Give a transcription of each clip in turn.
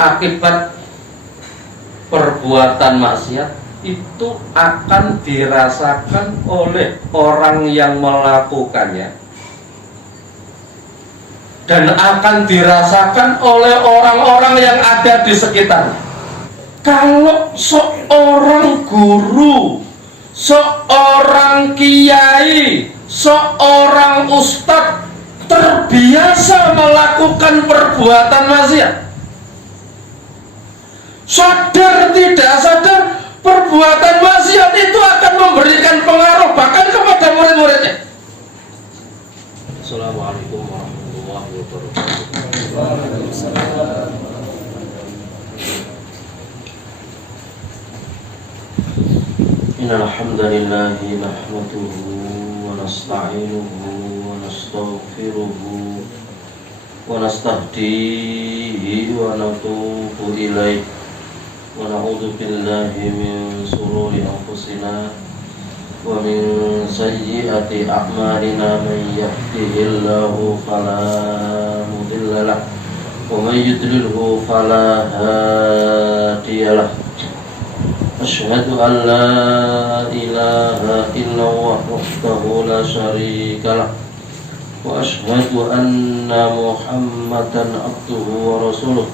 akibat perbuatan maksiat itu akan dirasakan oleh orang yang melakukannya dan akan dirasakan oleh orang-orang yang ada di sekitar. Kalau seorang guru, seorang kiai, seorang ustadz terbiasa melakukan perbuatan maksiat, sadar tidak sadar perbuatan maksiat itu akan memberikan pengaruh bahkan kepada murid-muridnya. Assalamualaikum warahmatullahi wabarakatuh. Innal hamdalillahi nahmaduhu wa nasta'inuhu wa nastaghfiruhu wa nastahdihi wa natubu ilaihi wa na'udzu billahi min shururi anfusina wa min sayyiati a'malina man yahdihillahu fala mudilla lahu wa man yudlilhu fala hadiya lahu. Asyhadu an la ilaha illallah wahdahu la syarika lah wa asyhadu anna Muhammadan abduhu wa rasuluh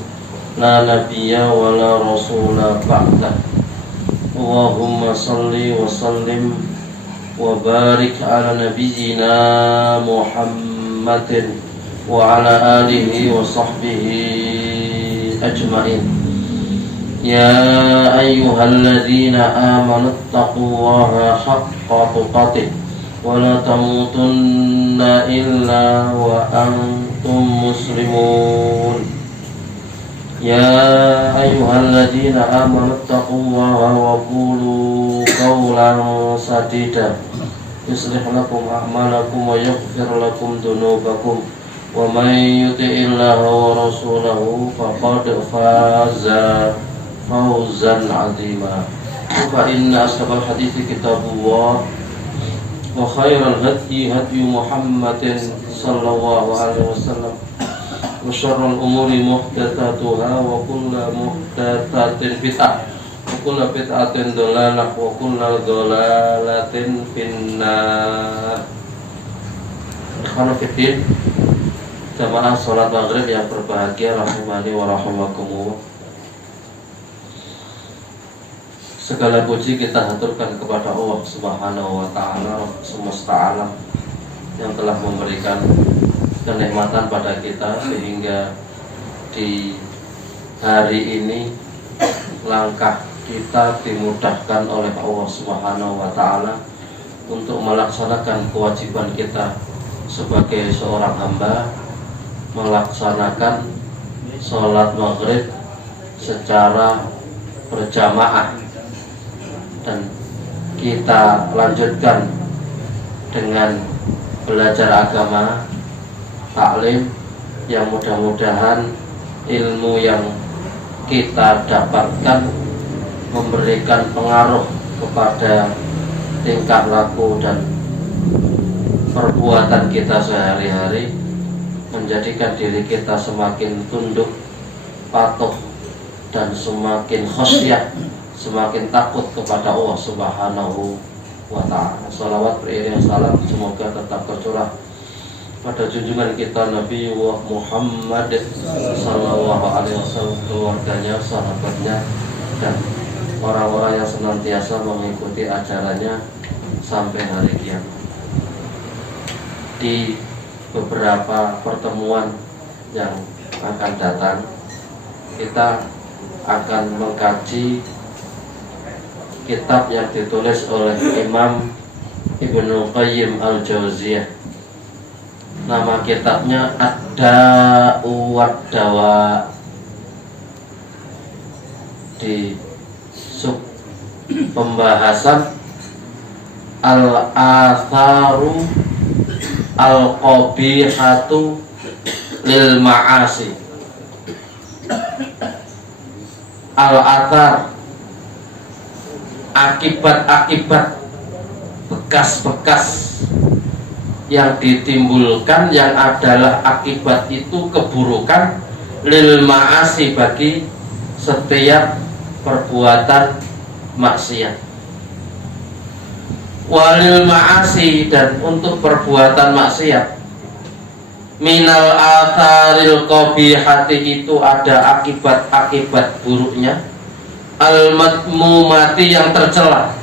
la nabiyya wa la rasula ba'dah. Allahumma salli wa sallim wa barik ala nabiyyina Muhammadin wa ala alihi wa sahbihi ajma'in. Ya ayyuhalladzina amanu taqullaha haqqa tuqatih wa la tamutunna illa wa antum muslimun. Ya ayyuhalladzina amanu taqullaha wa qulu qawlan sadida yuslih lakum a'malakum wa yaghfir lakum dhunubakum wa may yuti'illaha wa rasulahu faqad faza fawzan 'azima. Fa inna ashabal hadithi kitabullah wa khairal hadyi hadyu Muhammadin sallallahu alaihi wasallam wa syarrul umuri muhdatsatuha wa kullu muhdatsatin bid'ah wa kullu bid'atin dhalalah wa kullu dhalalatin finnar. Ikhwan fillah, jamaah salat maghrib yang berbahagia rahimani wa rahimakumullah. Segala puji kita haturkan kepada Allah Subhanahu wa Ta'ala, semesta alam, yang telah memberikan kenikmatan pada kita sehingga di hari ini langkah kita dimudahkan oleh Allah Subhanahu wa Ta'ala untuk melaksanakan kewajiban kita sebagai seorang hamba, melaksanakan sholat maghrib secara berjamaah. Dan kita lanjutkan dengan belajar agama, taklim, yang mudah-mudahan ilmu yang kita dapatkan memberikan pengaruh kepada tingkah laku dan perbuatan kita sehari-hari, menjadikan diri kita semakin tunduk, patuh, dan semakin khasyah, semakin takut kepada Allah Subhanahu wa Ta'ala. Salawat beriring salam semoga tetap tercurah pada junjungan kita Nabi Muhammad sallallahu alaihi wasallam, keluarganya, sahabatnya, dan orang-orang yang senantiasa mengikuti ajarannya sampai hari kiamat. Di beberapa pertemuan yang akan datang, kita akan mengkaji kitab yang ditulis oleh Imam Ibnu Qayyim Al-Jauziyah. Nama kitabnya Ad-Da'u wad-Dawa. Di sub pembahasan Al-Atharu Al-Qabihatu Lil Ma'asi. Al-Athar, akibat-akibat, bekas-bekas yang ditimbulkan, yang adalah akibat itu keburukan lil ma'asi, bagi setiap perbuatan maksiat. Walil ma'asi, dan untuk perbuatan maksiat, minal atharil qabihati, itu ada akibat-akibat buruknya, al madmumati, yang tercela,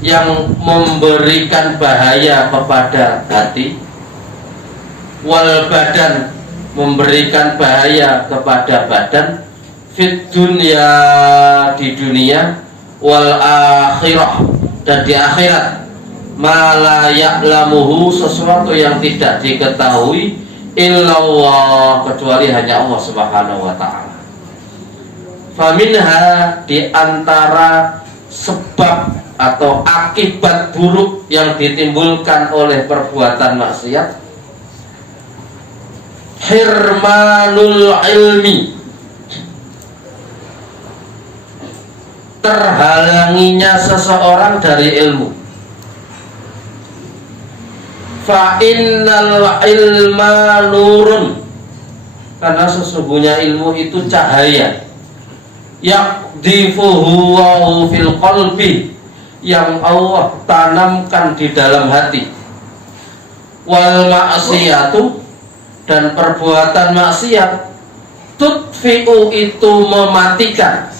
yang memberikan bahaya kepada hati, wal badan, memberikan bahaya kepada badan, fit dunya, di dunia, wal akhirah, dan di akhirat, ma la ya'lamuhu, sesuatu yang tidak diketahui, illallah, kecuali hanya Allah Subhanahu wa ta'ala. Faminha, di antara sebab atau akibat buruk yang ditimbulkan oleh perbuatan maksiat, hirmanul ilmi, terhalanginya seseorang dari ilmu. Fa innal ilma nurun, karena sesungguhnya ilmu itu cahaya, yaqdifuhu wa fil qalbi, yang Allah tanamkan di dalam hati. Wal ma'siyatu, dan perbuatan maksiat, tutfi'u, itu mematikan,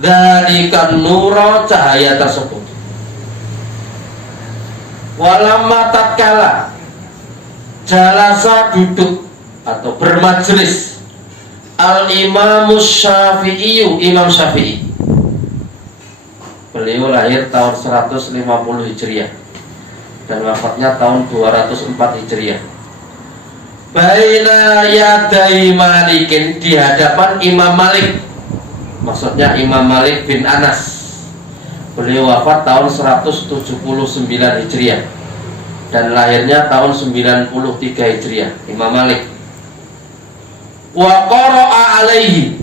dzalikan nura, cahaya tersebut. Walamma tatkala jalasa, duduk atau bermajlis, al imamus syafi'i, Imam Syafi'i, beliau lahir tahun 150 Hijriah dan wafatnya tahun 204 Hijriah. Baina yadai Malikin, di hadapan Imam Malik, maksudnya Imam Malik bin Anas. Beliau wafat tahun 179 Hijriah dan lahirnya tahun 93 Hijriah, Imam Malik. Wa qara'a alaihi,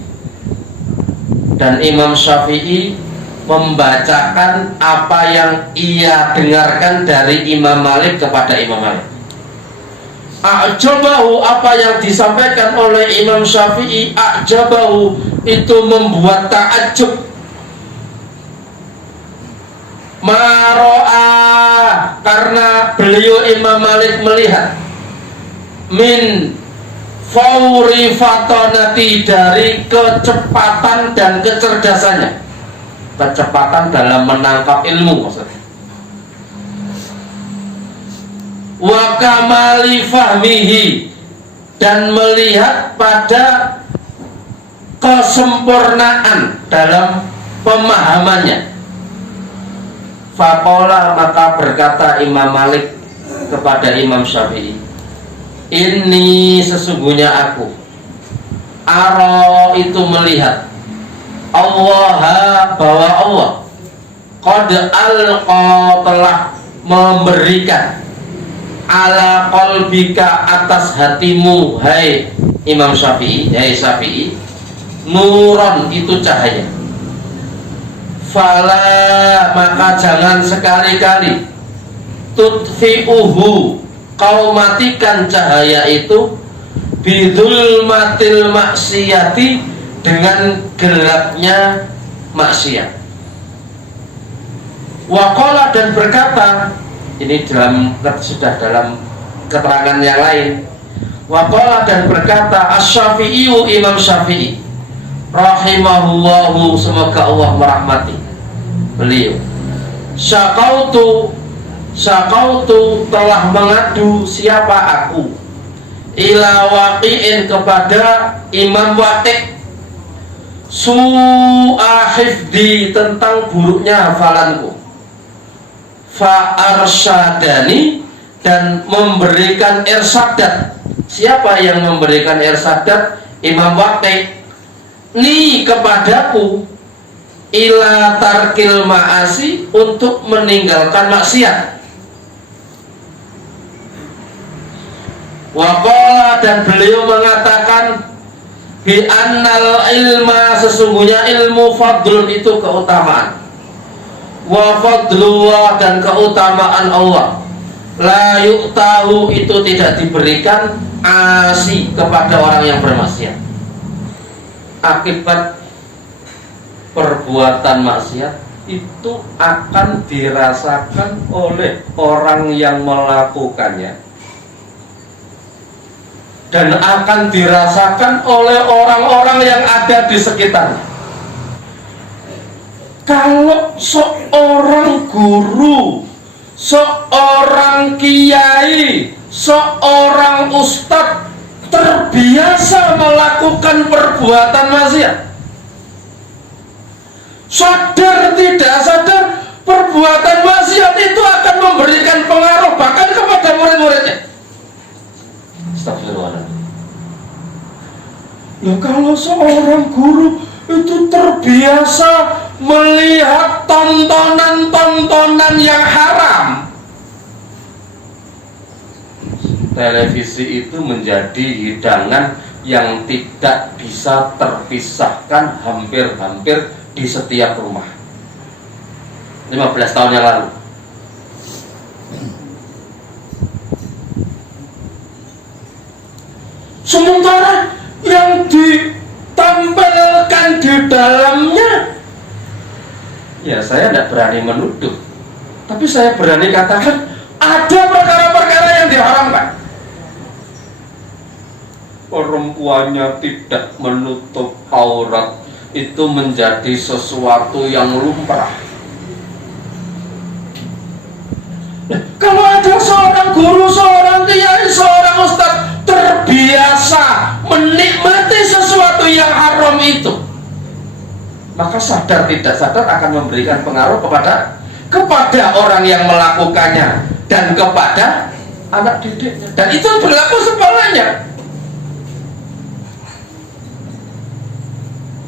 dan Imam Syafi'i membacakan apa yang ia dengarkan dari Imam Malik kepada Imam Malik. A'jabahu, apa yang disampaikan oleh Imam Syafi'i, a'jabahu, itu membuat ta'ajub. Maro'a, karena beliau Imam Malik melihat, min fauri fatonati, dari kecepatan dan kecerdasannya, kecepatan dalam menangkap ilmu maksudnya, wa kamali fahmihi, dan melihat pada kesempurnaan dalam pemahamannya. Faqala, maka berkata Imam Malik kepada Imam Syafi'i, ini sesungguhnya aku, ara, itu melihat, Allah, bahwa Allah qad alqa, telah memberikan, ala qalbika, atas hatimu, hai Imam Syafi'i, hai Syafi'i, nuron, itu cahaya. Fala, maka jangan sekali-kali, tutfi'uhu, kau matikan cahaya itu, bidulmatil maksiyati, dengan gelapnya maksiat. Waqala, dan berkata, ini sudah dalam keterangan yang lain. Waqala, dan berkata, Asy-Syafi'iyu, Imam Syafi'i, rahimahullahu, semoga Allah merahmati beliau, syakautu, telah mengadu, siapa aku, ila waqi'in, kepada Imam Waqi', su'a hifdi, tentang buruknya hafalanku, fa arsyadani, dan memberikan irsadat. Siapa yang memberikan irsadat? Imam Waqi', ni, kepadaku, ila tarkil ma'asi, untuk meninggalkan maksiat. Waqala, dan beliau mengatakan, bi annal ilma, sesungguhnya ilmu, fadlun, itu keutamaan, wa fadlullah, dan keutamaan Allah, la yu'tahu, itu tidak diberikan, asi kepada orang yang bermaksiat. Akibat perbuatan maksiat itu akan dirasakan oleh orang yang melakukannya dan akan dirasakan oleh orang-orang yang ada di sekitarnya. Kalau seorang guru, seorang kiai, seorang ustadz terbiasa melakukan perbuatan maksiat, sadar tidak sadar perbuatan maksiat itu akan memberikan pengaruh bahkan kepada murid-muridnya. Astagfirullahaladzim. Ya kalau seorang guru itu terbiasa melihat tontonan-tontonan yang haram, televisi itu menjadi hidangan yang tidak bisa terpisahkan hampir-hampir di setiap rumah. 15 tahun yang lalu. Sementara yang ditampilkan di dalamnya, ya saya tidak berani menuduh, tapi saya berani katakan ada perkara-perkara yang diharamkan. Perempuannya tidak menutup aurat itu menjadi sesuatu yang lumrah. Nah, kalau ada seorang guru, seorang kiai, seorang ustadz terbiasa menikmati sesuatu yang haram itu, maka sadar tidak sadar akan memberikan pengaruh kepada orang yang melakukannya dan kepada anak didiknya. Dan itu berlaku sebaliknya.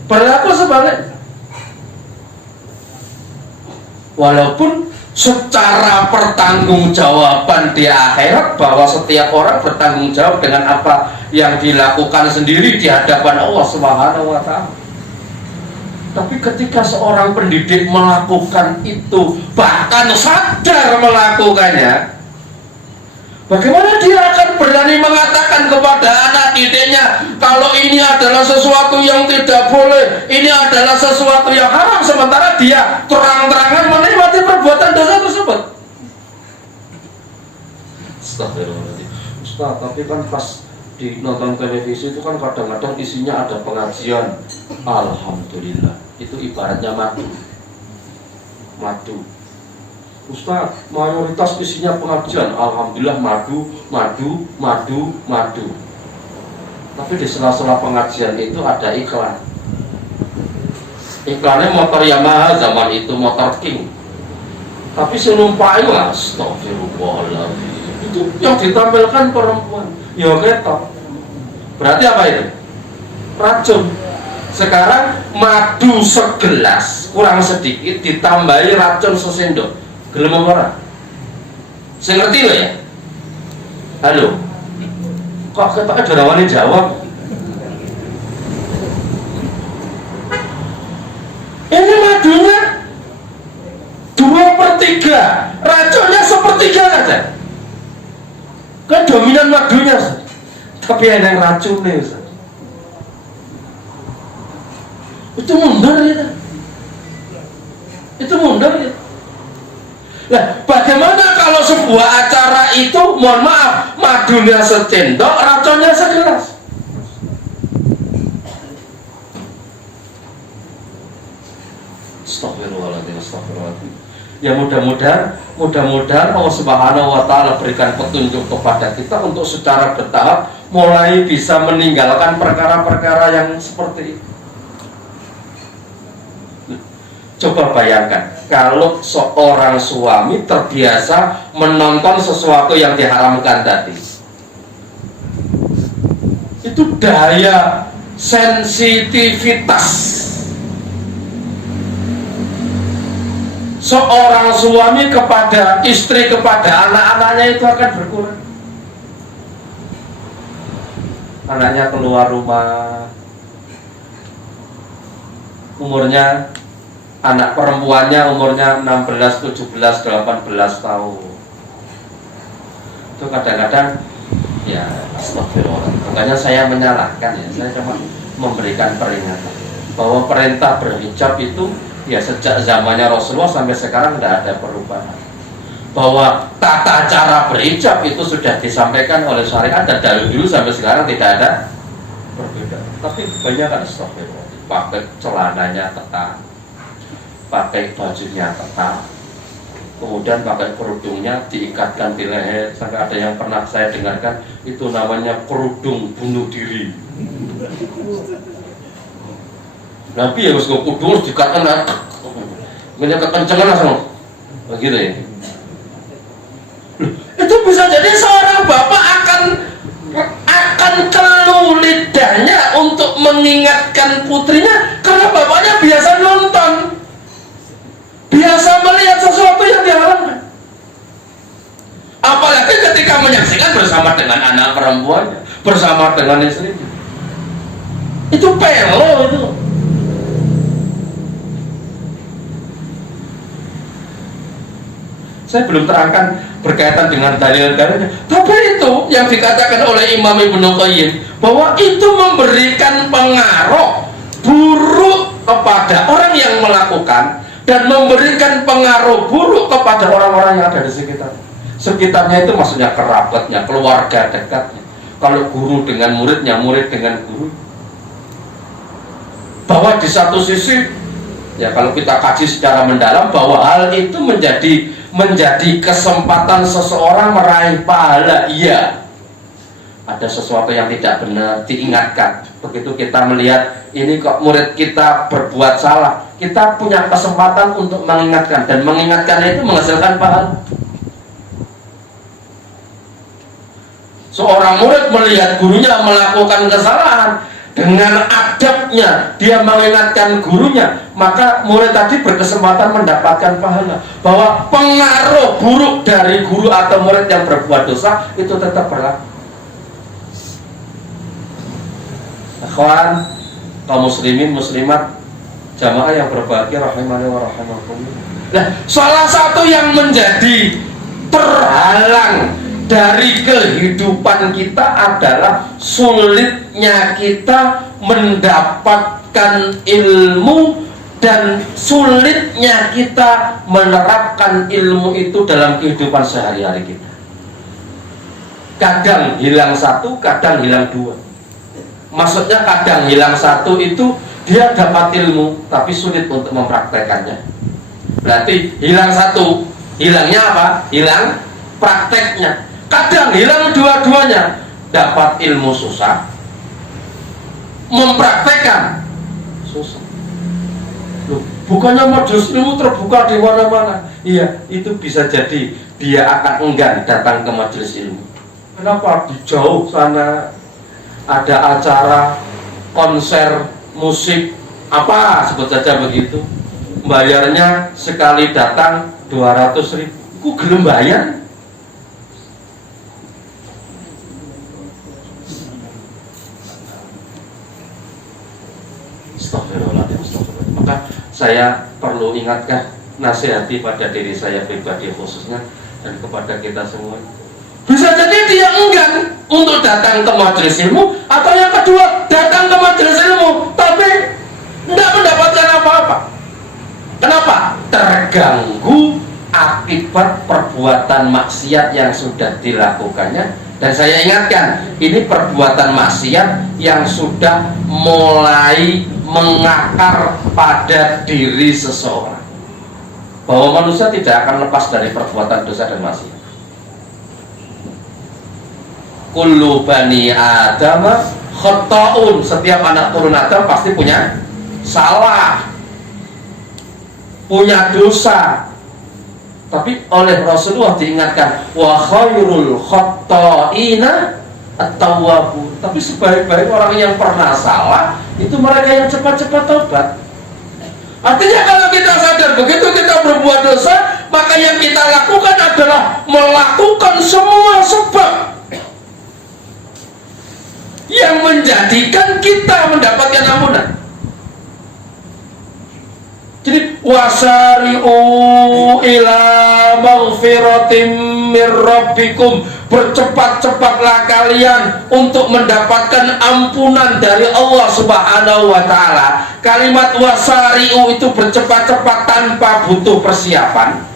Berlaku sebaliknya. Walaupun secara pertanggungjawaban di akhirat bahwa setiap orang bertanggung jawab dengan apa yang dilakukan sendiri di hadapan Allah Subhanahu wa Ta'ala. Tapi ketika seorang pendidik melakukan itu, bahkan sadar melakukannya, bagaimana dia akan berani mengatakan kepada anak didiknya kalau ini adalah sesuatu yang tidak boleh, ini adalah sesuatu yang haram, sementara dia terang-terangan menikmati perbuatan dosa tersebut? Astagfirullahaladzim. Ustaz, tapi kan pas di nonton televisi itu kan kadang-kadang isinya ada pengajian. Alhamdulillah, itu ibaratnya madu. Ustaz, mayoritas isinya pengajian. Alhamdulillah, madu. Tapi di sela-sela pengajian itu ada iklan. Iklannya motor Yamaha zaman itu, motor King. Tapi senumpai, astagfirullahaladzim, itu yang ditampilkan perempuan. Ya ketok. Berarti apa itu? Racun. Sekarang madu segelas kurang sedikit ditambahi racun sesendok. Gelem ora? Saya ngerti loh ya? Halo? Kok ketoknya dorawani jawab? Ini madunya 2/3, racunnya 1/3 saja. Kan dominan madunya, tapi ada yang racunnya. Itu mundur ya. Itu mundur ya. Nah, bagaimana kalau sebuah acara itu, mohon maaf, madunya secendok, racunnya segelas? Astagfirullahaladzim. Ya mudah-mudahan Allah Subhanahu wa Ta'ala berikan petunjuk kepada kita untuk secara bertahap mulai bisa meninggalkan perkara-perkara yang seperti itu. Coba bayangkan kalau seorang suami terbiasa menonton sesuatu yang diharamkan tadi. Itu daya sensitivitas seorang suami kepada istri, kepada anak-anaknya itu akan berkurang. Anaknya keluar rumah, umurnya, anak perempuannya umurnya 16, 17, 18 tahun. Itu kadang-kadang Ya, astagfirullah. Makanya saya menyalahkan ya, saya cuma memberikan peringatan bahwa perintah berhijab itu ya sejak zamannya Rasulullah sampai sekarang tidak ada perubahan. Bahwa tata cara berhijab itu sudah disampaikan oleh syariat dan dari dulu sampai sekarang tidak ada perbedaan. Tapi banyak kan astagfirullah, pakai celananya ketat, pakai bajunya ketat, kemudian pakai kerudungnya diikatkan di leher, sampai ada yang pernah saya dengarkan itu namanya kerudung bunuh diri. Nabi ya harus kerudung harus diikatkan, banyak kekencangan langsung, begitu ya. Itu bisa jadi seorang bapak akan keluh lidahnya untuk mengingatkan putrinya karena bapaknya biasa nonton, biasa melihat sesuatu yang diharamkan. Apalagi ketika menyaksikan bersama dengan anak perempuannya, bersama dengan istrinya. Itu pelo itu. Saya belum terangkan berkaitan dengan dalil-dalilnya, tapi itu yang dikatakan oleh Imam Ibnu Qayyim bahwa itu memberikan pengaruh buruk kepada orang yang melakukan dan memberikan pengaruh buruk kepada orang-orang yang ada di sekitarnya itu maksudnya kerabatnya, keluarga dekatnya. Kalau guru dengan muridnya, murid dengan guru, bahwa di satu sisi ya kalau kita kaji secara mendalam bahwa hal itu menjadi kesempatan seseorang meraih pahala. Iya, ada sesuatu yang tidak benar diingatkan. Begitu kita melihat ini kok murid kita berbuat salah, kita punya kesempatan untuk mengingatkan, dan mengingatkan itu menghasilkan pahala. Seorang murid melihat gurunya melakukan kesalahan, dengan adabnya dia mengingatkan gurunya, maka murid tadi berkesempatan mendapatkan pahala. Bahwa pengaruh buruk dari guru atau murid yang berbuat dosa itu tetap berlaku. Akhwan, kaum muslimin muslimat, jamaah yang berbahagia rahimani wa rahimakumullah. Nah, salah satu yang menjadi terhalang dari kehidupan kita adalah sulitnya kita mendapatkan ilmu dan sulitnya kita menerapkan ilmu itu dalam kehidupan sehari-hari kita. Kadang hilang satu, kadang hilang dua. Maksudnya kadang hilang satu itu dia dapat ilmu tapi sulit untuk mempraktekannya. Berarti hilang satu, hilangnya apa? Hilang prakteknya. Kadang hilang dua-duanya, dapat ilmu susah, mempraktekkan susah. Loh, bukannya majelis ilmu terbuka di mana-mana? Iya, itu bisa jadi dia akan enggan datang ke majelis ilmu. Kenapa? Di jauh sana ada acara konser musik apa sebut saja begitu, bayarnya sekali datang 200.000. Ku gelem bayar? Maka saya perlu ingatkan, nasihati pada diri saya pribadi khususnya dan kepada kita semua. Bisa jadi dia enggan untuk datang ke majelis ilmu, atau yang kedua datang ke majelis ilmu tapi tidak mendapatkan apa-apa. Kenapa? Terganggu akibat perbuatan maksiat yang sudah dilakukannya. Dan saya ingatkan, ini perbuatan maksiat yang sudah mulai mengakar pada diri seseorang. Bahwa manusia tidak akan lepas dari perbuatan dosa dan maksiat. Kullu bani Adam khata'un, setiap anak turun Adam pasti punya salah, punya dosa. Tapi oleh Rasulullah diingatkan, wa khairul khatta'ina at-tawwabun. Tapi sebaik-baik orang yang pernah salah itu mereka yang cepat-cepat tobat. Artinya kalau kita sadar begitu kita berbuat dosa, maka yang kita lakukan adalah melakukan semua sebab yang menjadikan kita mendapatkan ampunan. Jadi wasari'u ila maghfiratim mir rabbikum bercepat-cepatlah kalian untuk mendapatkan ampunan dari Allah Subhanahu wa Ta'ala. Kalimat wasari'u itu bercepat-cepat tanpa butuh persiapan.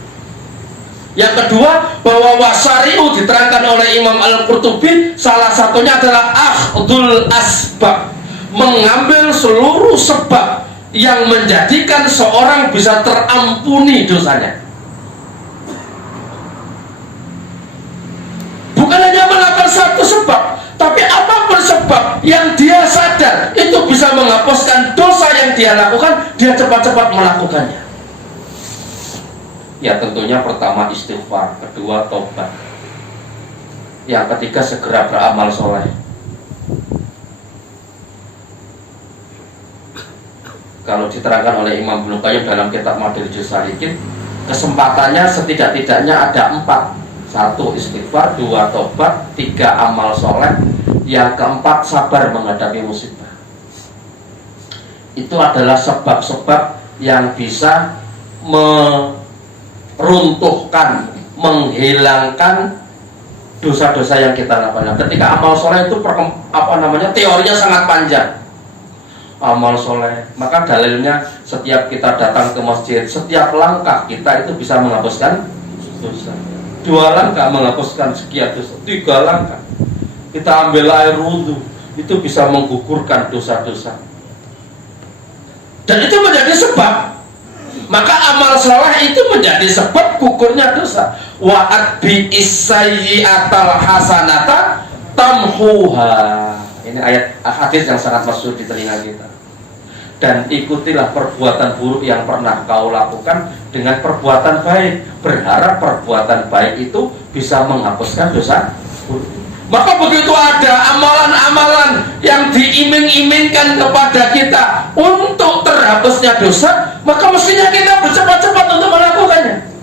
Yang kedua, bahwa wasari'u diterangkan oleh Imam Al-Qurtubi, salah satunya adalah akhdul asbab, mengambil seluruh sebab yang menjadikan seorang bisa terampuni dosanya. Bukan hanya melakukan satu sebab, tapi apapun sebab yang dia sadar itu bisa menghapuskan dosa yang dia lakukan, dia cepat-cepat melakukannya. Ya tentunya pertama istighfar, kedua tobat, yang ketiga segera beramal soleh. Kalau diterangkan oleh Imam Ibnu Qayyim dalam kitab Madarijus Salikin, kesempatannya setidak-tidaknya ada 4. 1 istighfar, 2 tobat, 3 amal soleh, yang keempat sabar menghadapi musibah. Itu adalah sebab-sebab yang bisa meruntuhkan, menghilangkan dosa-dosa yang kita lakukan. Ketika amal soleh itu teorinya sangat panjang. Amal soleh, maka dalilnya setiap kita datang ke masjid, setiap langkah kita itu bisa menghapuskan dosa. 2 langkah menghapuskan sekian dosa, 3 langkah kita ambil air wudhu itu bisa menggugurkan dosa-dosa, dan itu menjadi sebab. Maka amal soleh itu menjadi sebab gugurnya dosa. Wa'at bi'is-sayyi'atal hasanata tamhuha. Ini ayat hadis yang sangat masyhur di telinga kita. Dan ikutilah perbuatan buruk yang pernah kau lakukan dengan perbuatan baik, berharap perbuatan baik itu bisa menghapuskan dosa buruk. Maka begitu ada amalan-amalan yang diiming-imingkan kepada kita untuk terhapusnya dosa, maka mestinya kita bercepat-cepat untuk melakukannya.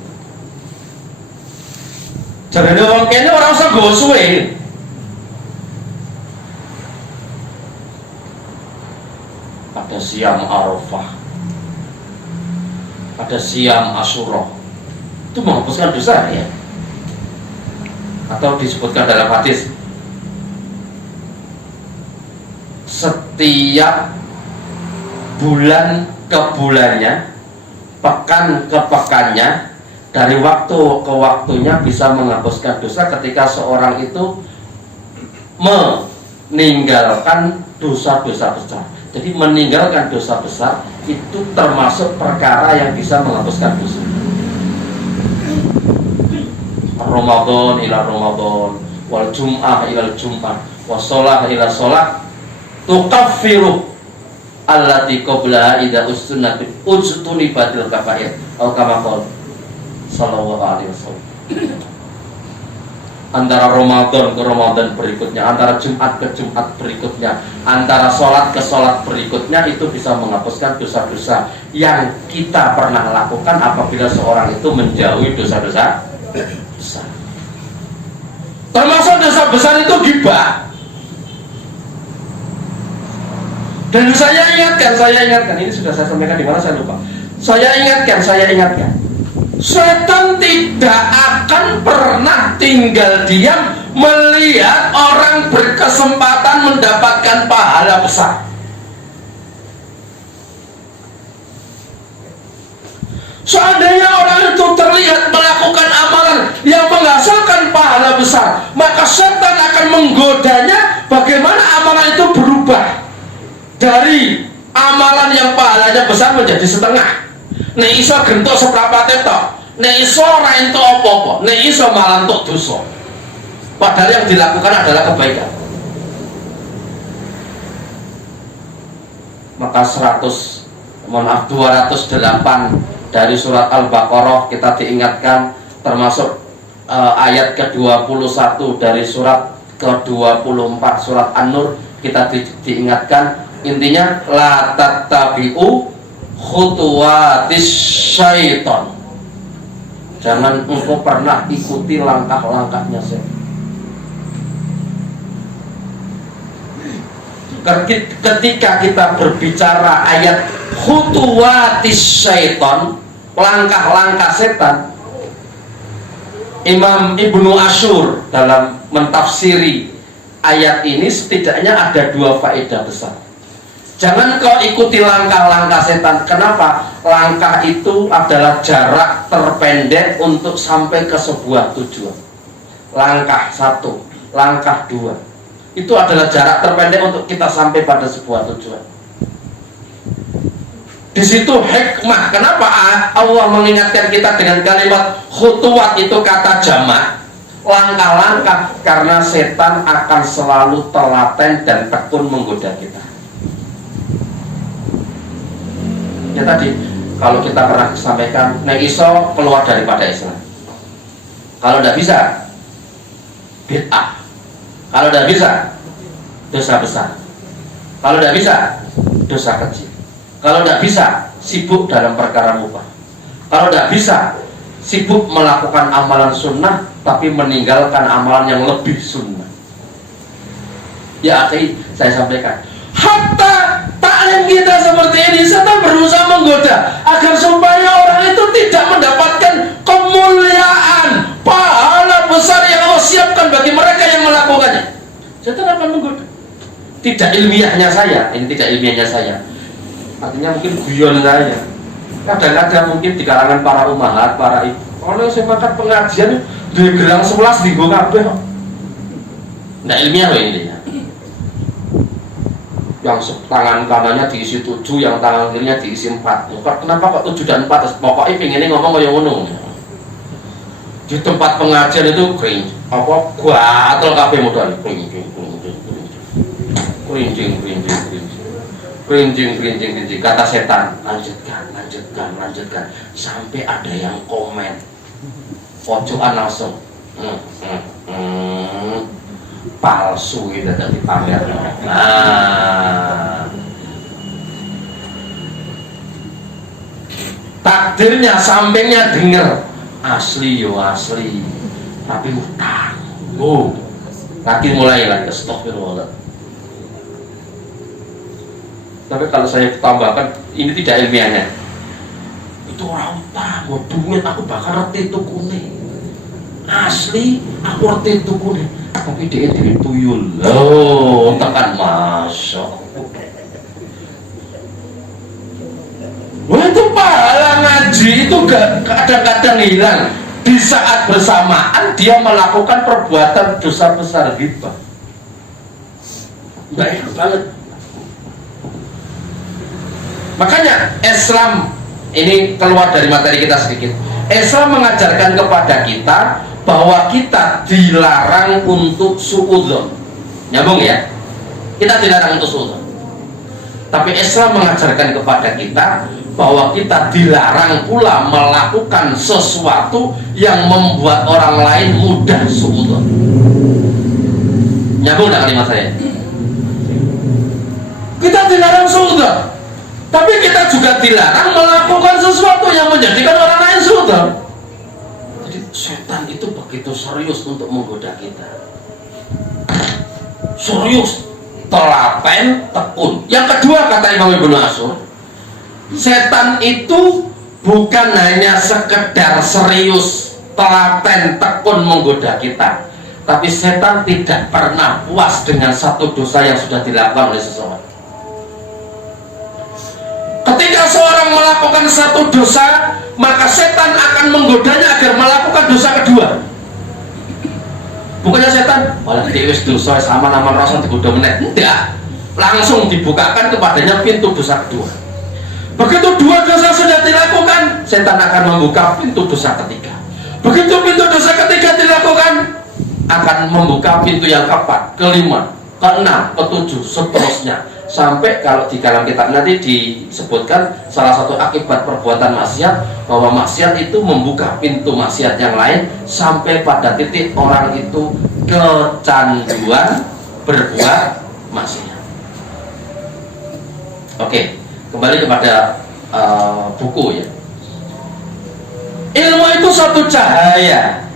Jadi orang kene orang usah nggo suwe. Ada siam Arafah, ada siam Asyura, itu menghapuskan dosa ya. Atau disebutkan dalam hadis, setiap bulan ke bulannya, pekan ke pekannya, dari waktu ke waktunya bisa menghapuskan dosa ketika seorang itu meninggalkan dosa-dosa besar. Jadi meninggalkan dosa besar itu termasuk perkara yang bisa menghapuskan dosa. Ramadan ila Ramadan, wal jum'ah ila jum'ah, wassalah ila sholah, tukaffiru allati qablaha idza ustunat ujtuni badil kafair atau kama qala sallallahu alaihi wasallam. Antara Ramadan ke Ramadan berikutnya, antara Jumat ke Jumat berikutnya, antara sholat ke sholat berikutnya, itu bisa menghapuskan dosa-dosa yang kita pernah lakukan apabila seorang itu menjauhi dosa-dosa besar. Termasuk dosa besar itu ghibah. Dan saya ingatkan, ini sudah saya sampaikan di mana saya lupa. Saya ingatkan. Setan tidak akan pernah tinggal diam melihat orang berkesempatan mendapatkan pahala besar. Seandainya orang itu terlihat melakukan amalan yang menghasilkan pahala besar, maka setan akan menggodanya bagaimana amalan itu berubah dari amalan yang pahalanya besar menjadi setengah. Nek iso gentuk seprapate tok, nek iso ora entuk apa-apa, nek iso malah entuk dosa. Padahal yang dilakukan adalah kebaikan. Maka 208 dari surat Al-Baqarah kita diingatkan, termasuk ayat ke-21 dari surat ke-24 surat An-Nur, kita diingatkan, intinya la tattabi'u khutuwatis syaitan. Jangan engkau pernah ikuti langkah-langkahnya setan. Ketika kita berbicara ayat khutuwatis syaitan, langkah-langkah setan, Imam Ibnu Asyur dalam mentafsiri ayat ini setidaknya ada dua faedah besar. Jangan kau ikuti langkah-langkah setan. Kenapa? Langkah itu adalah jarak terpendek untuk sampai ke sebuah tujuan. Langkah satu, langkah dua, itu adalah jarak terpendek untuk kita sampai pada sebuah tujuan. Di situ hikmah. Kenapa Allah mengingatkan kita dengan kalimat khutuwat, itu kata jamak, langkah-langkah, karena setan akan selalu telaten dan tekun menggoda kita. Ya tadi, kalau kita pernah sampaikan, nek iso keluar daripada Islam. Kalau tidak bisa, bid'ah. Kalau tidak bisa, dosa besar. Kalau tidak bisa, dosa kecil. Kalau tidak bisa, sibuk dalam perkara mubah. Kalau tidak bisa, sibuk melakukan amalan sunnah tapi meninggalkan amalan yang lebih sunnah. Ya akhi, saya sampaikan, hatta taklim kita seperti ini, setan berusaha menggoda agar supaya orang itu tidak mendapatkan kemuliaan, pahala besar yang Allah siapkan bagi mereka yang melakukannya. Setan akan menggoda. Tidak ilmiahnya saya, ini tidak ilmiahnya saya, artinya mungkin guyon saya. Kadang-kadang mungkin di kalangan para umahat, para ibu, kalau saya makan pengajian di gelang 11 di gua kabeh. Nggak ilmiah loh ini ya. Yang tangan kanannya diisi 7, yang tangan kirinya diisi 4. Kenapa kok 7 dan 4? Pokoknya pengennya ngomong kayak ngono. Di tempat pengajian itu kering, apa gatel kabeh modal kerinjing, kata setan, lanjutkan sampai ada yang komen, pojokan langsung palsu itu dari pamer. Takdirnya sampingnya denger asli yo asli, tapi utang. Lagi mulai lagi astagfirullah. Tapi kalau saya tambahkan, ini tidak ilmiahnya. Itu orang utang, duit aku bakal reti tukune. Asli, aku reti tukune. Tapi dia tuyul. Loh, tekan masuk. Wah, itu pahala ngaji itu kadang-kadang hilang. Di saat bersamaan dia melakukan perbuatan dosa besar ghibah. Baik banget. Makanya Islam ini keluar dari materi kita sedikit. Islam mengajarkan kepada kita bahwa kita dilarang untuk suudzon. Nyambung ya? Kita dilarang untuk suudzon. Tapi Islam mengajarkan kepada kita bahwa kita dilarang pula melakukan sesuatu yang membuat orang lain mudah suudzon. Nyambung enggak kalimat saya? Kita dilarang suudzon, tapi kita juga dilarang melakukan sesuatu yang menjadikan orang lain suudzon. Jadi setan itu begitu serius untuk menggoda kita. Serius, telaten, tekun. Yang kedua kata Imam Ibnu Asyur, setan itu bukan hanya sekedar serius, telaten, tekun menggoda kita, tapi setan tidak pernah puas dengan satu dosa yang sudah dilakukan oleh seseorang. Ketika seorang melakukan satu dosa, maka setan akan menggodanya agar melakukan dosa kedua. Bukannya setan, malah diwis dosa sama nama rasa digoda meneh. Tidak, langsung dibukakan kepadanya pintu dosa kedua. Begitu dua dosa sudah dilakukan, setan akan membuka pintu dosa ketiga. Begitu pintu dosa ketiga dilakukan, akan membuka pintu yang keempat, kelima, keenam, ketujuh, seterusnya. Sampai kalau di dalam kitab nanti disebutkan salah satu akibat perbuatan maksiat, bahwa maksiat itu membuka pintu maksiat yang lain sampai pada titik orang itu kecanduan berbuat maksiat. Oke, kembali kepada buku ya. Ilmu itu satu cahaya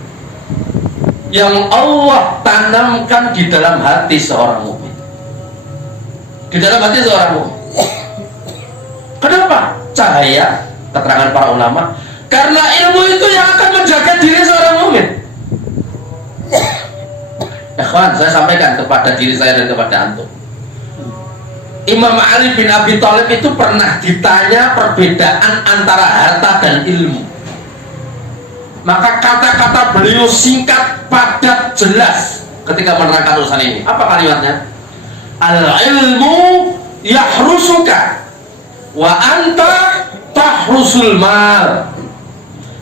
yang Allah tanamkan di dalam hati seorang mukmin. Di dalam hati seorang mukmin. Kenapa? Cahaya, keterangan para ulama, karena ilmu itu yang akan menjaga diri seorang mukmin. ikhwan, saya sampaikan kepada diri saya dan kepada antum. Imam Ali bin Abi Thalib itu pernah ditanya perbedaan antara harta dan ilmu. Maka kata-kata beliau singkat, padat, jelas ketika menerangkan urusan ini. Apa kalimatnya? Al-ilmu yahrusuka wa anta tahrusul mal.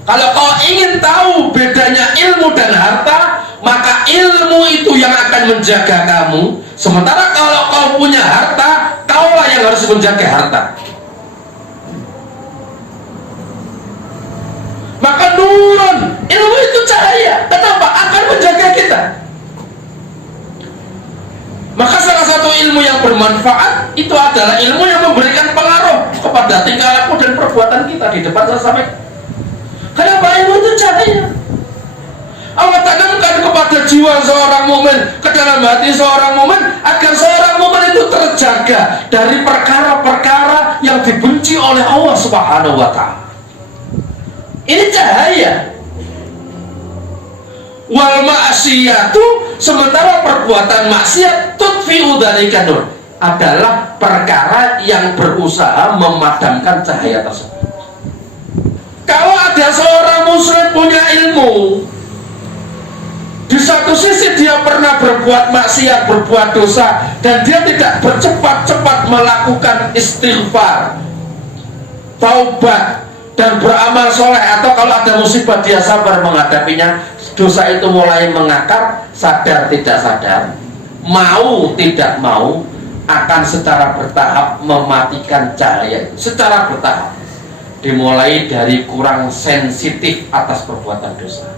Kalau kau ingin tahu bedanya ilmu dan harta, maka ilmu itu yang akan menjaga kamu. Sementara kalau kau punya harta, kaulah yang harus menjaga harta. Maka nurun, ilmu itu cahaya. Kenapa? Akan menjaga kita. Maka salah satu ilmu yang bermanfaat itu adalah ilmu yang memberikan pengaruh kepada tingkah laku dan perbuatan kita. Di depan saya sampaikan. Kenapa? Ilmu itu cahaya. Allah tanamkan kepada jiwa seorang mukmin, ke dalam hati seorang mukmin, agar seorang mukmin itu terjaga dari perkara-perkara yang dibenci oleh Allah Subhanahu wa Ta'ala. Ini cahaya. Wal ma'siyatu, sementara perbuatan maksiat tutfi'u dzalika nur, adalah perkara yang berusaha memadamkan cahaya tersebut. Kalau ada seorang muslim punya ilmu, di satu sisi dia pernah berbuat maksiat, berbuat dosa, dan dia tidak bercepat-cepat melakukan istighfar, taubat, dan beramal soleh, atau kalau ada musibah dia sabar menghadapinya. Dosa itu mulai mengakar, sadar tidak sadar, mau tidak mau, akan secara bertahap mematikan cahaya itu. Secara bertahap, dimulai dari kurang sensitif atas perbuatan dosa.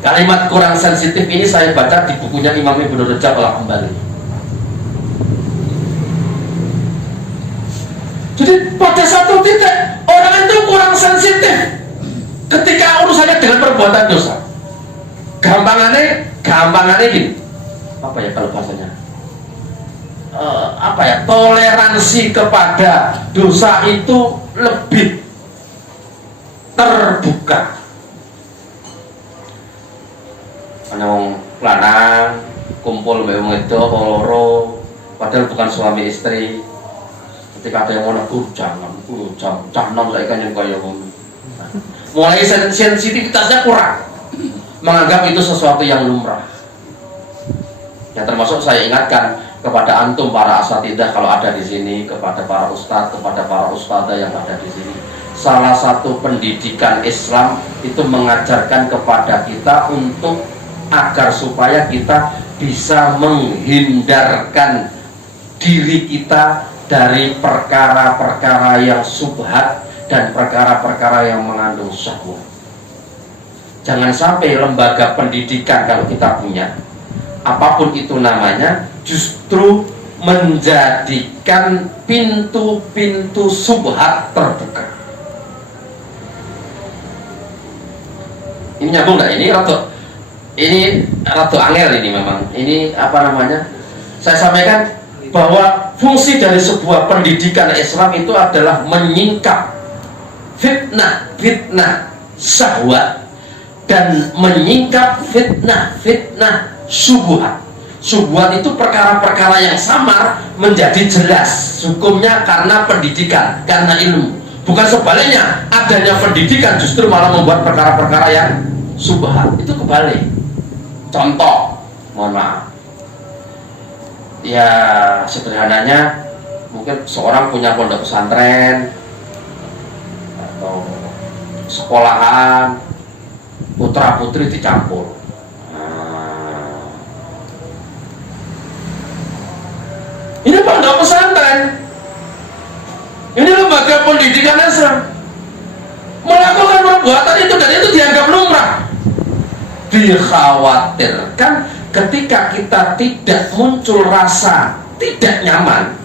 Kalimat kurang sensitif ini saya baca di bukunya Imam Ibnu Rajab Al-Hambali. Jadi pada satu titik orang itu kurang sensitif ketika urusannya dengan perbuatan dosa. Gampangannya gini. Apa ya kalau bahasanya? Toleransi kepada dosa itu lebih terbuka. Ana wong lanang kumpul mbek wong wedok loro, padahal bukan suami istri. Ketika ada yang mau negur, jangan cah nom saiki kan kaya ngono. Mulai sensitivitasnya kurang, menganggap itu sesuatu yang lumrah. Ya termasuk saya ingatkan kepada antum para asatidah kalau ada di sini, kepada para ustadz, kepada para ustadzah yang ada di sini. Salah satu pendidikan Islam itu mengajarkan kepada kita untuk agar supaya kita bisa menghindarkan diri kita dari perkara-perkara yang subhat dan perkara-perkara yang mengandung syahwat. Jangan sampai lembaga pendidikan kalau kita punya, apapun itu namanya, justru menjadikan pintu-pintu subhat terbuka. Ini nyambung nggak? Ini rada angel ini memang. Ini apa namanya? Saya sampaikan bahwa fungsi dari sebuah pendidikan Islam itu adalah menyingkap fitnah syahwat dan menyingkap fitnah syubhat. Syubhat itu perkara-perkara yang samar menjadi jelas hukumnya karena pendidikan, karena ilmu. Bukan sebaliknya, adanya pendidikan justru malah membuat perkara-perkara yang subhat. Itu kebalik. Contoh, mohon maaf, ya sederhananya mungkin seorang punya pondok pesantren atau sekolahan, putra putri dicampur. Ini pondok pesantren, ini lembaga pendidikan Islam, melakukan perbuatan itu dan itu dianggap lumrah. Dikhawatirkan ketika kita tidak muncul rasa tidak nyaman,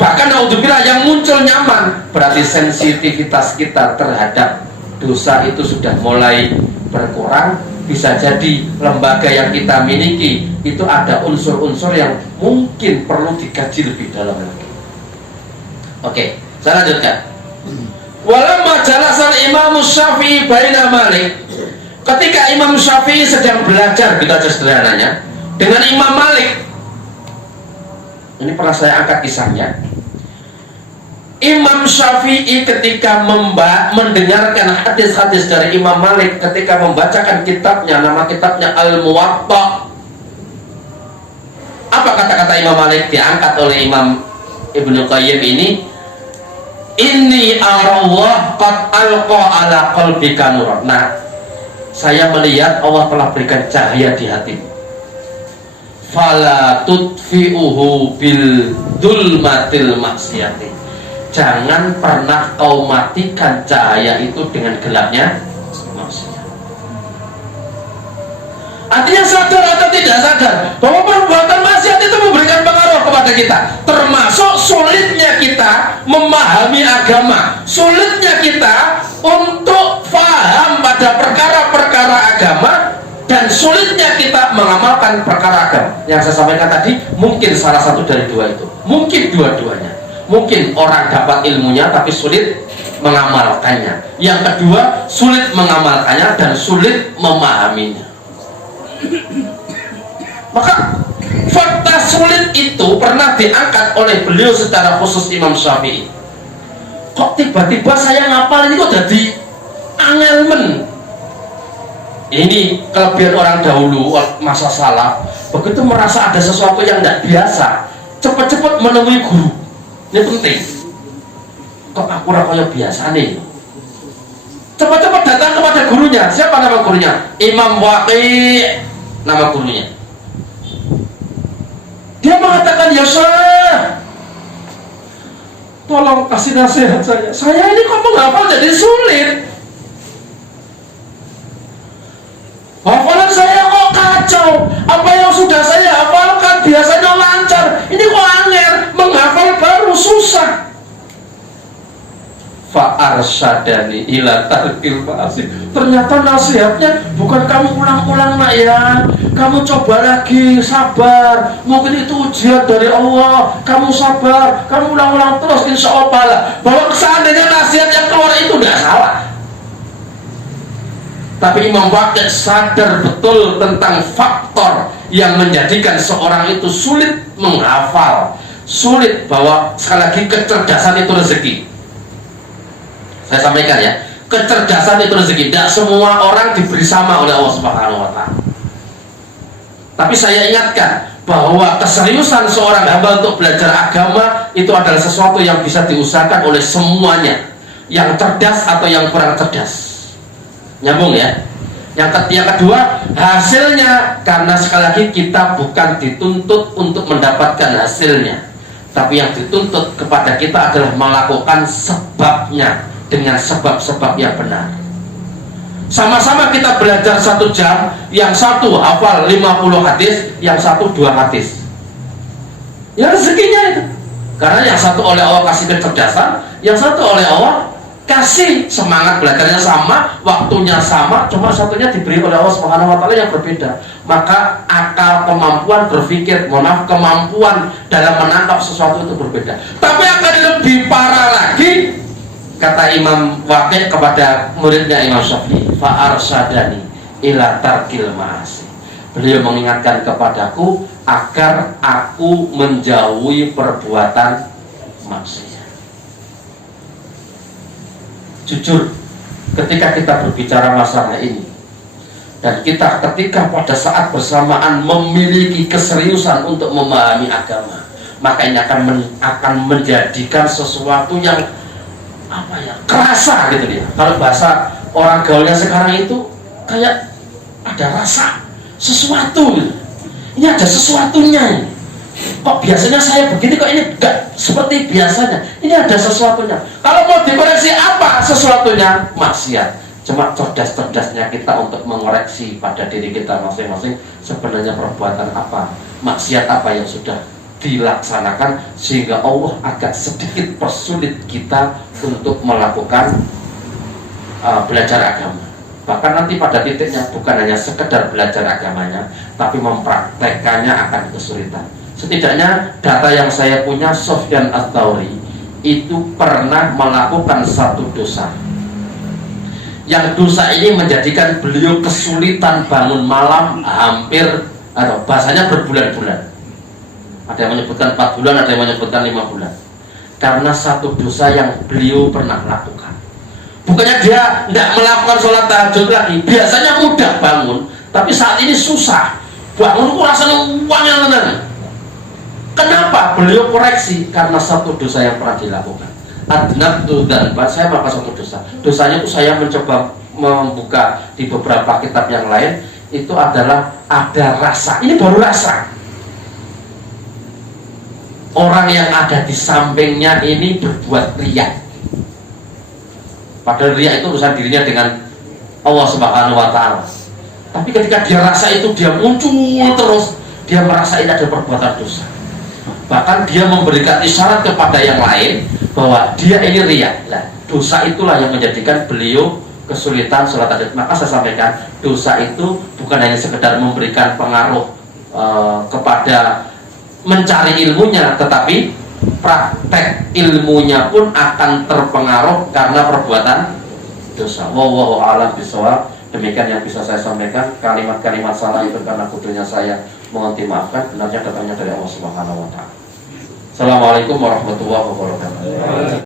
bahkan naudzubillah yang muncul nyaman, berarti sensitivitas kita terhadap dosa itu sudah mulai berkurang. Bisa jadi lembaga yang kita miliki itu ada unsur-unsur yang mungkin perlu dikaji lebih dalam lagi. Oke, saya lanjutkan. Walamma jalasal Imam Syafi'i baina Malik, Ketika Imam Syafi'i sedang belajar, gitu aja sederhananya, dengan Imam Malik. Ini pernah saya angkat kisahnya. Imam Syafi'i ketika mendengarkan hadis-hadis dari Imam Malik, ketika membacakan kitabnya, nama kitabnya Al-Muwatta. Apa kata-kata Imam Malik diangkat oleh Imam Ibnu Qayyim ini? Inni arallah qad alqa ala qalbika nur. Nah, saya melihat Allah telah berikan cahaya di hatimu. Fala tutfi'uhu bil dulmatil maksiyati. Jangan pernah kau matikan cahaya itu dengan gelapnya maksiat. Artinya sadar atau tidak sadar bahwa perbuatan maksiat itu memberikan pengaruh kepada kita, termasuk sulitnya kita memahami agama, sulitnya kita untuk paham pada perkara-perkara agama, dan sulitnya kita mengamalkan perkara agama. Yang saya sampaikan tadi mungkin salah satu dari dua itu, mungkin dua-duanya. Mungkin orang dapat ilmunya tapi sulit mengamalkannya. Yang kedua, sulit mengamalkannya dan sulit memahaminya. Maka fakta sulit itu pernah diangkat oleh beliau secara khusus Imam Syafi'i. Kok tiba-tiba saya ngapal ini kok jadi angelmen. Ini kelebihan orang dahulu masa salaf. Begitu merasa ada sesuatu yang tidak biasa, cepat-cepat menemui guru. Ini penting. Kok aku rasanya biasa nih? Cepat-cepat datang kepada gurunya. Siapa nama gurunya? Imam Waqi' nama gurunya. Dia mengatakan, ya Syekh, tolong kasih nasihat saya. Saya ini kok menghafal jadi sulit. Hafalan saya kok kacau. Apa yang sudah saya hafalkan biasanya lancar, ini kok angel, menghafal baru susah. Fa'arsyadani ila tarkil ma'asi. Ternyata nasihatnya bukan kamu ulang-ulang nak ya, kamu coba lagi, sabar, mungkin itu ujian dari Allah, kamu sabar, kamu ulang-ulang terus, insya Allah. Bahwa seandainya nasihat yang keluar itu tidak salah, tapi Imam Waqi' sadar betul tentang faktor yang menjadikan seorang itu sulit menghafal, sulit, bahwa sekali lagi kecerdasan itu rezeki. Saya sampaikan ya, kecerdasan itu rezeki. Tidak semua orang diberi sama oleh Allah Subhanahu wa Ta'ala. Tapi saya ingatkan bahwa keseriusan seorang hamba untuk belajar agama itu adalah sesuatu yang bisa diusahakan oleh semuanya, yang cerdas atau yang kurang cerdas. Nyambung ya. Yang kedua, hasilnya, karena sekali lagi kita bukan dituntut untuk mendapatkan hasilnya, tapi yang dituntut kepada kita adalah melakukan sebabnya dengan sebab-sebab yang benar. Sama-sama kita belajar 1 jam, yang satu hafal 50 hadis, yang satu 2 hadis. Ya rezekinya itu. Karena yang satu oleh Allah kasih kecerdasan, yang satu oleh Allah kasih semangat belajarnya sama, waktunya sama, cuma satunya diberi oleh Allah Subhanahu wa Ta'ala yang berbeda. Maka akal, kemampuan berpikir, kemampuan dalam menangkap sesuatu itu berbeda. Tapi akan lebih parah lagi, kata Imam Waqi' kepada muridnya Imam Syafi'i, fa'arsyadani ila tarkil ma'asi. Beliau mengingatkan kepadaku agar aku menjauhi perbuatan maksiat. Jujur, ketika kita berbicara masalah ini, dan kita ketika pada saat bersamaan memiliki keseriusan untuk memahami agama, maka ini akan menjadikan sesuatu yang apa ya, kerasa gitu dia. Kalau bahasa orang gaulnya sekarang itu kayak ada rasa sesuatu gitu. Ini ada sesuatunya ini. Kok biasanya saya begini, kok ini enggak seperti biasanya, ini ada sesuatunya. Kalau mau dikoreksi apa sesuatunya? Maksiat. Cuma cerdas-cerdasnya kita untuk mengoreksi pada diri kita masing-masing, sebenarnya perbuatan apa, maksiat apa yang sudah dilaksanakan, sehingga Allah agak sedikit persulit kita untuk melakukan belajar agama. Bahkan nanti pada titiknya bukan hanya sekedar belajar agamanya, tapi mempraktekannya akan kesulitan. Setidaknya data yang saya punya, Sufyan Ats-Tsauri itu pernah melakukan satu dosa yang dosa ini menjadikan beliau kesulitan bangun malam hampir bahasanya berbulan-bulan. Ada yang menyebutkan 4 bulan, ada yang menyebutkan 5 bulan. Karena satu dosa yang beliau pernah lakukan. Bukannya dia tidak melakukan sholat tahajud lagi, biasanya mudah bangun, tapi saat ini susah bangun, kok rasanya uangnya benar. Kenapa? Beliau koreksi karena satu dosa yang pernah dilakukan. Adnabtu dan saya melakukan satu dosa. Dosanya itu saya mencoba membuka di beberapa kitab yang lain, itu adalah ada rasa. Ini baru rasa. Orang yang ada di sampingnya ini berbuat riya. Padahal riya itu urusan dirinya dengan Allah Subhanahu wa Ta'ala. Tapi ketika dia rasa itu, dia muncul terus, dia merasa ini ada perbuatan dosa. Bahkan dia memberikan isyarat kepada yang lain bahwa dia ini riya. Nah, dosa itulah yang menjadikan beliau kesulitan sholat tahajud. Maka saya sampaikan, dosa itu bukan hanya sekedar memberikan pengaruh kepada mencari ilmunya, tetapi praktek ilmunya pun akan terpengaruh karena perbuatan dosa. Wallahu a'lam bishawab. Demikian yang bisa saya sampaikan. Kalimat-kalimat salah itu karena kudurnya saya, mohon dimaafkan. Benarnya datangnya dari Allah Subhanahu wa Ta'ala. Assalamualaikum warahmatullahi wabarakatuh.